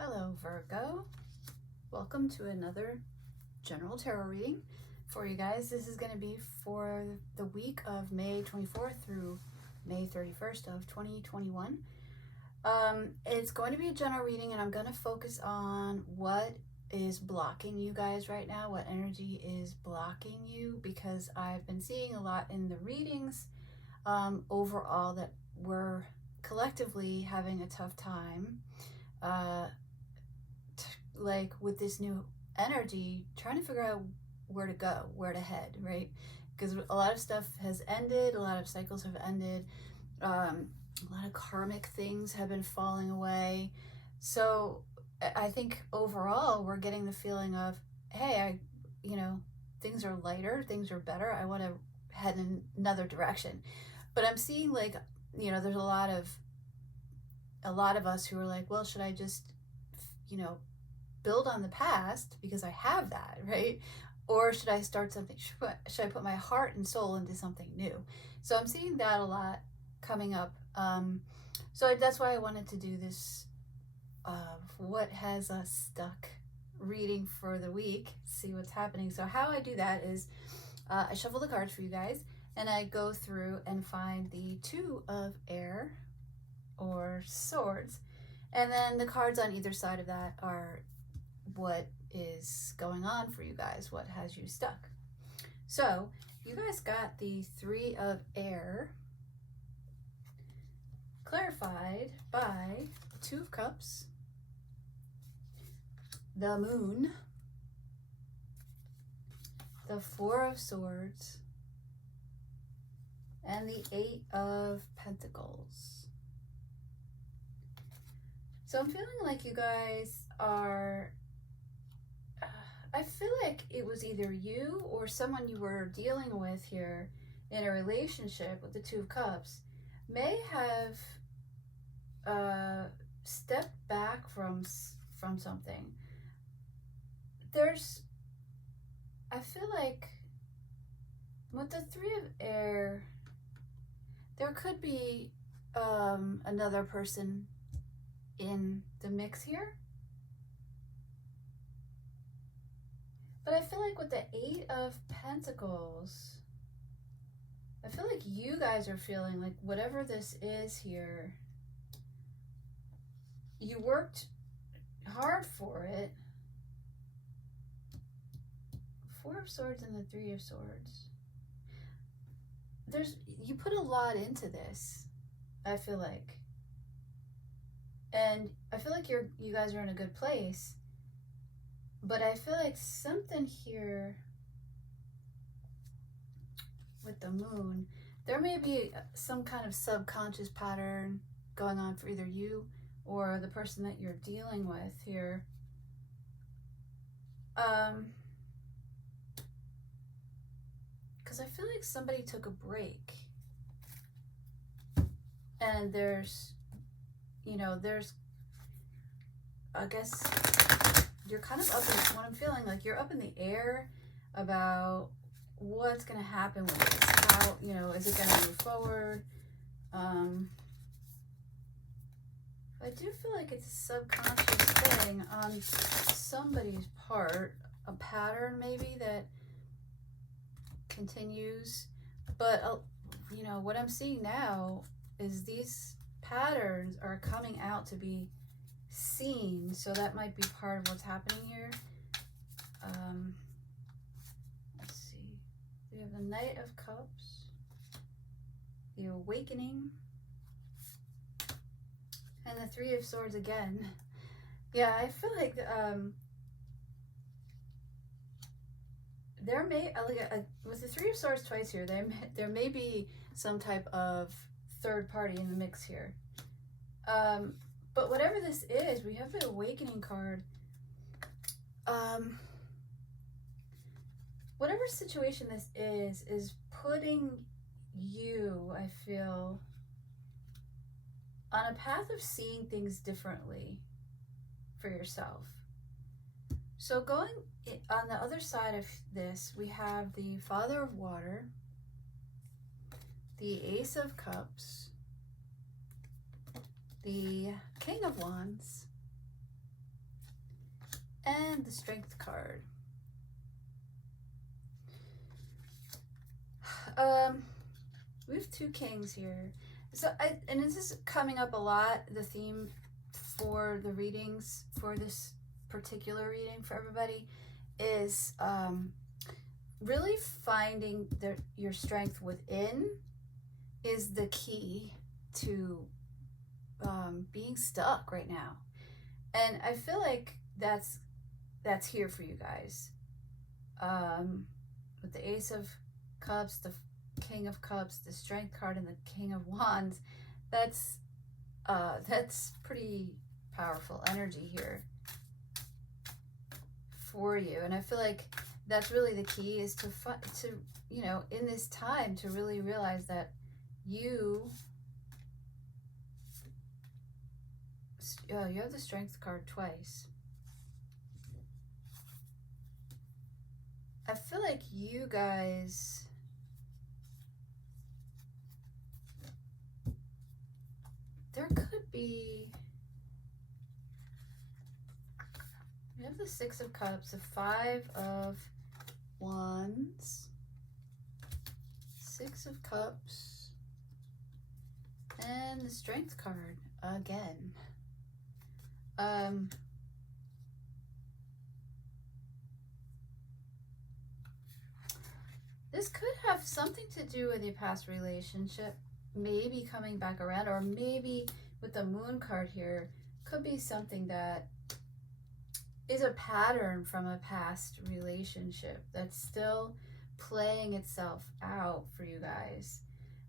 Hello, Virgo. Welcome to another general tarot reading for you guys. This is going to be for the week of May 24th through May 31st of 2021. It's going to be a general reading, and I'm going to focus on what is blocking you guys right now, what energy is blocking you, because I've been seeing a lot in the readings overall that we're collectively having a tough time like with this new energy, trying to figure out where to go, where to head, right? Because a lot of stuff has ended, a lot of cycles have ended, a lot of karmic things have been falling away. So I think overall we're getting the feeling of, hey, things are lighter, things are better, I want to head in another direction. But I'm seeing there's a lot of us who are like, well, should I just build on the past because I have that, right? Or should I start something? Should I put my heart and soul into something new? So I'm seeing that a lot coming up. So that's why I wanted to do this what has us stuck reading for the week, see what's happening. So how I do that is I shuffle the cards for you guys, and I go through and find the Two of Air or Swords, and then the cards on either side of that are what is going on for you guys, what has you stuck. So you guys got the Three of Air, clarified by Two of Cups, the Moon, the Four of Swords, and the Eight of Pentacles. So I'm feeling like you guys are, I feel like it was either you or someone you were dealing with here in a relationship with the Two of Cups may have stepped back from something. I feel like with the Three of Air, there could be another person in the mix here. But I feel like with the Eight of Pentacles, I feel like you guys are feeling like whatever this is here, you worked hard for it. Four of Swords and the Three of Swords. You put a lot into this, I feel like. And I feel like you guys are in a good place. But I feel like something here with the Moon, there may be some kind of subconscious pattern going on for either you or the person that you're dealing with here. Because I feel like somebody took a break. And there's, I guess you're kind of up in, what I'm feeling like you're up in the air about what's going to happen with this. How, is it going to move forward? I do feel like it's a subconscious thing on somebody's part, a pattern maybe that continues. But, what I'm seeing now is these patterns are coming out to be seen, so that might be part of what's happening here. Let's see, we have the Knight of Cups, the Awakening, and the Three of Swords again. Yeah, I feel like there may, with the Three of Swords twice here, there may be some type of third party in the mix here. But whatever this is, we have the Awakening card. Whatever situation this is putting you, I feel, on a path of seeing things differently for yourself. So going on the other side of this, we have the Father of Water, the Ace of Cups, the King of Wands, and the Strength card. We have 2 kings here. So, and this is coming up a lot, the theme for the readings, for this particular reading for everybody, is really finding your strength within is the key to being stuck right now. And I feel like that's here for you guys. With the Ace of Cups, the King of Cups, the Strength card, and the King of Wands, that's pretty powerful energy here for you. And I feel like that's really the key, is to you know, in this time, to really realize that you have the Strength card twice. I feel like you guys, there could be, we have the Six of Cups, the Five of Wands, Six of Cups, and the Strength card again. This could have something to do with your past relationship, maybe coming back around, or maybe with the Moon card here, could be something that is a pattern from a past relationship that's still playing itself out for you guys.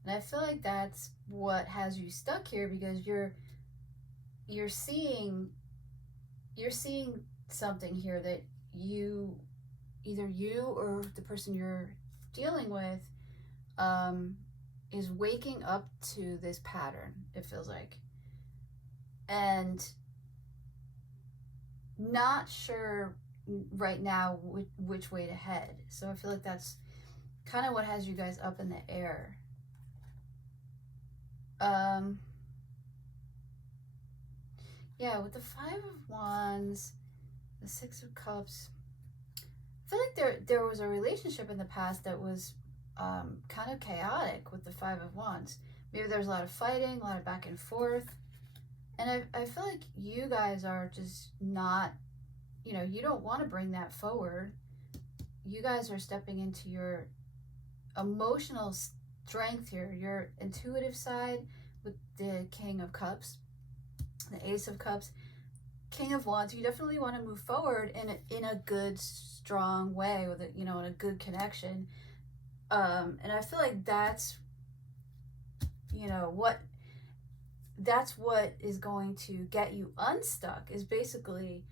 And I feel like that's what has you stuck here, because you're seeing something here that either you or the person you're dealing with is waking up to this pattern, it feels like, and not sure right now which way to head. So I feel like that's kind of what has you guys up in the air. Yeah, with the Five of Wands, the Six of Cups, I feel like there was a relationship in the past that was kind of chaotic with the Five of Wands. Maybe there's a lot of fighting, a lot of back and forth. And I feel like you guys are just not, you know, you don't want to bring that forward. You guys are stepping into your emotional strength here, your intuitive side with the King of Cups, the Ace of Cups, King of Wands. You definitely want to move forward in a good, strong way, with it, you know, in a good connection. And I feel like that's, you know, that's what is going to get you unstuck, is basically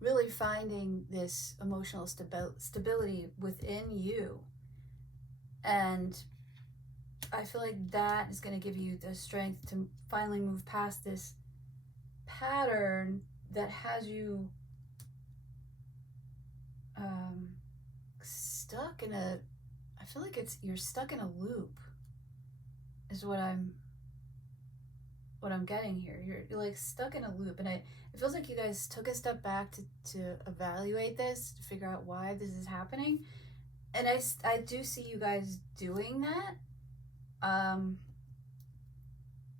really finding this emotional stability within you. And I feel like that is going to give you the strength to finally move past this pattern that has you stuck in a, I feel like you're stuck in a loop, is what I'm getting here. You're like stuck in a loop, and it feels like you guys took a step back to evaluate this, to figure out why this is happening. And I do see you guys doing that.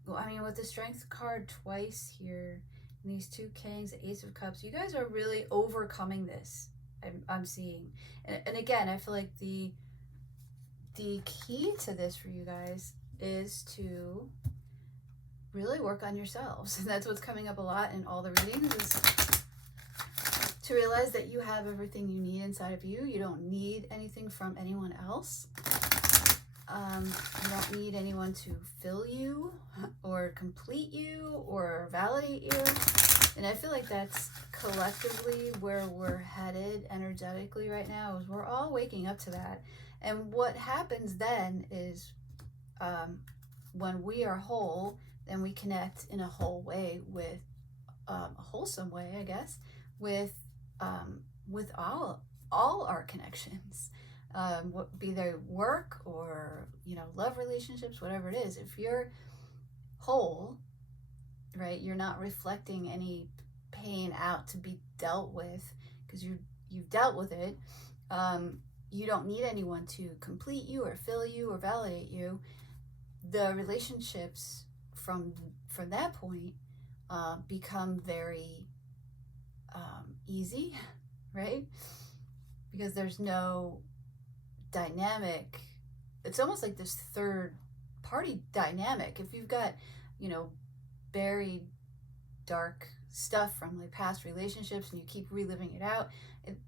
Well, I mean, with the Strength card twice here, and these 2 Kings, the Ace of Cups, you guys are really overcoming this. I'm seeing, and again, I feel like the key to this for you guys is to really work on yourselves. And that's what's coming up a lot in all the readings, is to realize that you have everything you need inside of you. You don't need anything from anyone else. You don't need anyone to fill you or complete you or validate you. And I feel like that's collectively where we're headed energetically right now, is we're all waking up to that. And what happens then is when we are whole, then we connect in a whole way with a wholesome way, I guess, with all our connections, be they work or, you know, love relationships, whatever it is. If you're whole, right, you're not reflecting any pain out to be dealt with, because you've dealt with it. You don't need anyone to complete you or fill you or validate you. The relationships from that point become very easy, right? Because there's no dynamic. It's almost like this third party dynamic. If you've got, buried dark stuff from like past relationships and you keep reliving it out,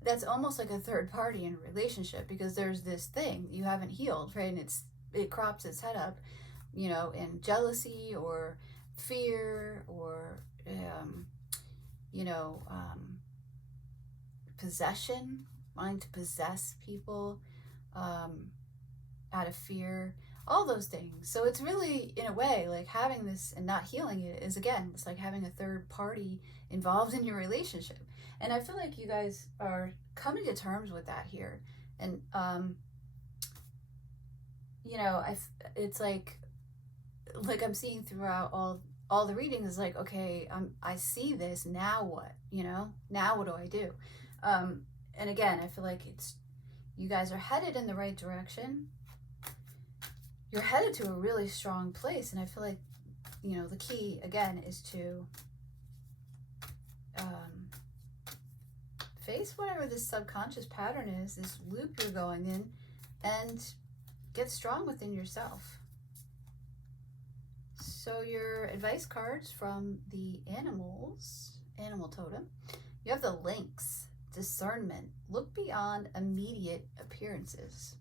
that's almost like a third party in a relationship, because there's this thing you haven't healed, right? And it crops its head up, in jealousy or fear or possession, wanting to possess people out of fear, all those things. So it's really, in a way, like having this and not healing it is, again, it's like having a third party involved in your relationship. And I feel like you guys are coming to terms with that here. And it's like I'm seeing throughout all the readings is like, okay, I see this, now what? Now what do I do? And again, I feel like you guys are headed in the right direction. You're headed to a really strong place, and I feel like, the key, again, is to face whatever this subconscious pattern is, this loop you're going in, and get strong within yourself. So your advice cards from the animal totem, you have the lynx, discernment, look beyond immediate appearances.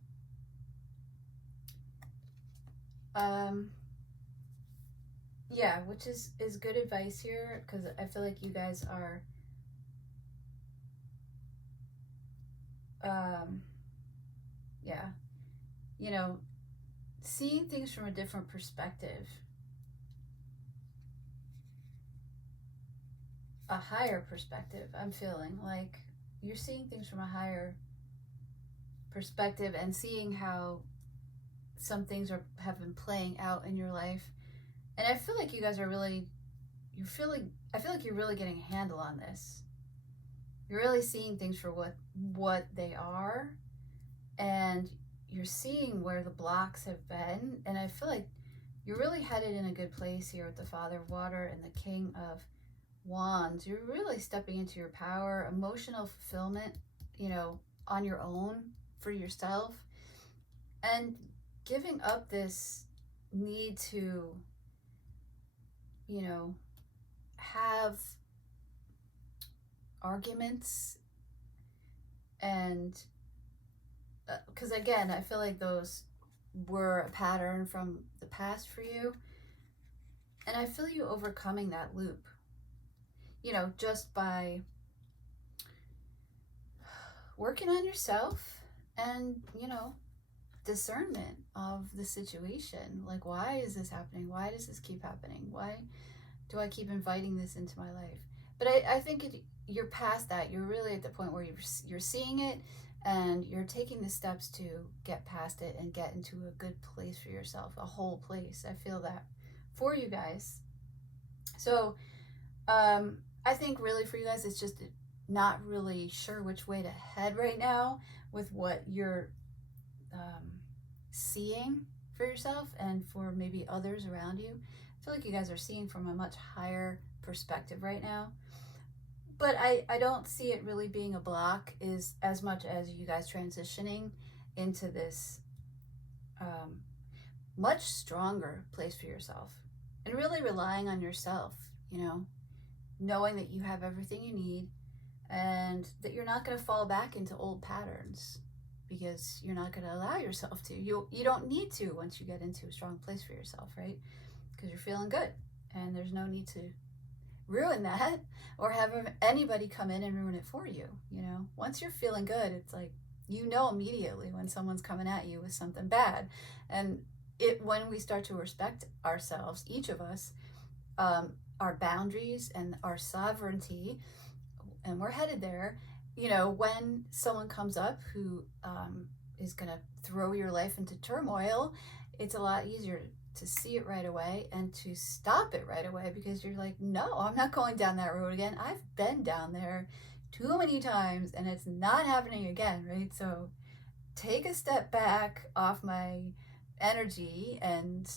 Yeah, which is good advice here, because I feel like you guys are seeing things from a different perspective, a higher perspective. I'm feeling like you're seeing things from a higher perspective and seeing how some things have been playing out in your life. And I feel like you guys are I feel like you're really getting a handle on this. You're really seeing things for what they are, and you're seeing where the blocks have been. And I feel like you're really headed in a good place here with the Father of Water and the King of Wands. You're really stepping into your power, emotional fulfillment, on your own for yourself, and giving up this need to, have arguments. And because again, I feel like those were a pattern from the past for you, and I feel you overcoming that loop, just by working on yourself and, discernment of the situation. Like, why is this happening? Why does this keep happening? Why do I keep inviting this into my life? But I think you're past that. You're really at the point where you're seeing it, and you're taking the steps to get past it and get into a good place for yourself, a whole place. I feel that for you guys. So I think really for you guys, it's just not really sure which way to head right now with what you're seeing for yourself and for maybe others around you. I feel like you guys are seeing from a much higher perspective right now. But I don't see it really being a block is as much as you guys transitioning into this much stronger place for yourself, and really relying on yourself, knowing that you have everything you need, and that you're not going to fall back into old patterns, because you're not going to allow yourself to. You don't need to once you get into a strong place for yourself, right? Because you're feeling good, and there's no need to ruin that or have anybody come in and ruin it for you. Once you're feeling good, it's like immediately when someone's coming at you with something bad. And when we start to respect ourselves, each of us, our boundaries and our sovereignty, and we're headed there, when someone comes up who is going to throw your life into turmoil, it's a lot easier to see it right away and to stop it right away, because you're like, no, I'm not going down that road again. I've been down there too many times and it's not happening again, right? So take a step back off my energy and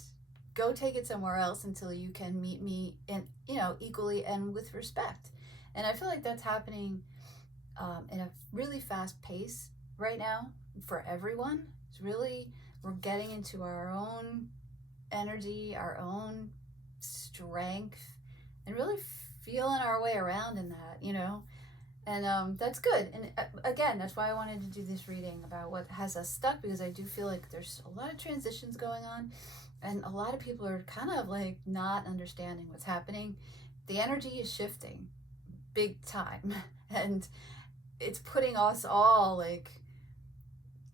go take it somewhere else until you can meet me in, equally and with respect. And I feel like that's happening in a really fast pace right now for everyone. It's really, we're getting into our own energy, our own strength, and really feeling our way around in that, and that's good. And again, that's why I wanted to do this reading about what has us stuck, because I do feel like there's a lot of transitions going on, and a lot of people are kind of like not understanding what's happening. The energy is shifting big time, and it's putting us all like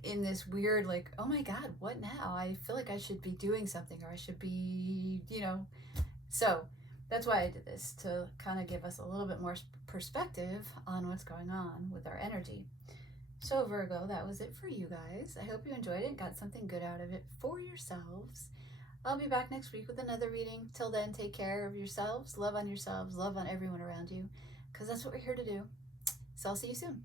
in this weird, like, oh my God, what now? I feel like I should be doing something, or I should be, So that's why I did this, to kind of give us a little bit more perspective on what's going on with our energy. So Virgo, that was it for you guys. I hope you enjoyed it and got something good out of it for yourselves. I'll be back next week with another reading. Till then, take care of yourselves, love on everyone around you, because that's what we're here to do. So I'll see you soon.